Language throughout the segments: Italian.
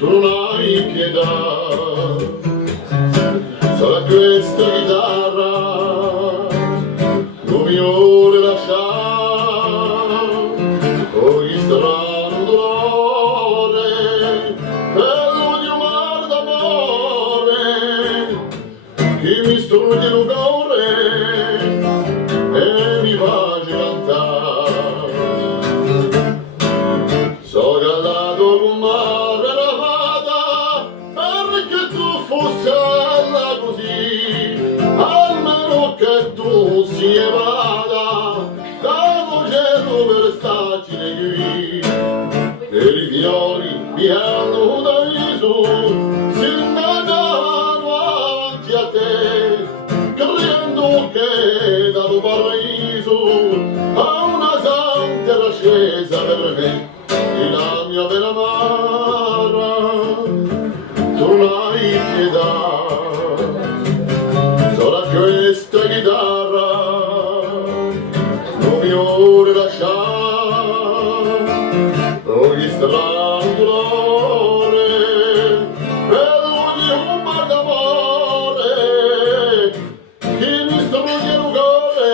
tu non hai pietà, sarà questa chitarra, non mi vuole lasciare, poi strano dolore, bello di un mar d'amore, che mi strugge il cuore e mi face cantare. So che al lato con mare era fata, perché tu fossi là così, almeno che tu si vada, davo cielo per starci qui. E i fiori mi hanno ucciso, si innamorano avanti a te, credendo che dal paradiso a una santa era scesa per me. E la mia vera amara, tu non hai pietà, sarà questa chitarra, non mi vuole lasciare, ogni strano dolore, bello di un mar d'amore, che mi strugge il cuore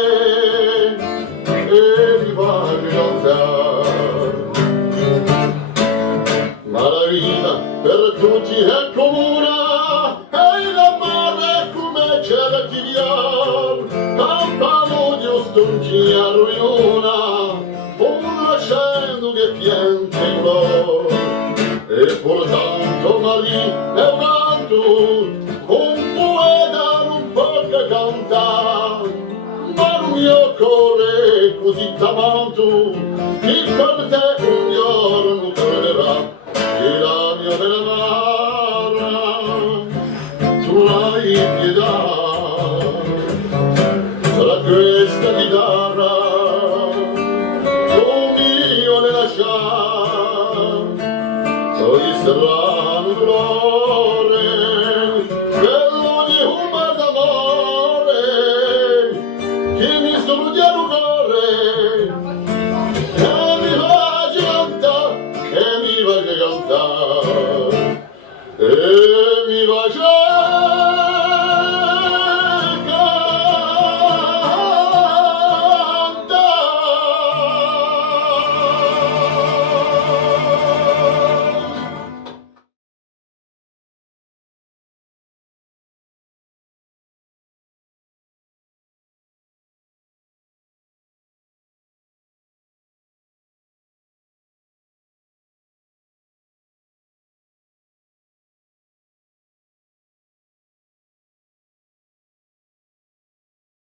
e mi fa cantare. Ma la vita per tutti è comune, e l'amore è come c'era chi viene, a palo di ostunci a ruina, un lasciando che piante in loro, e portanto Maria è un canto, un poeta non può che cantare, ma il mio cuore è così t'amato, che per te un giorno tornerà. E la mia bella amara, tu non hai pietà, sarà questa chitarra, non mi vuole lasciare, poi strano dolore.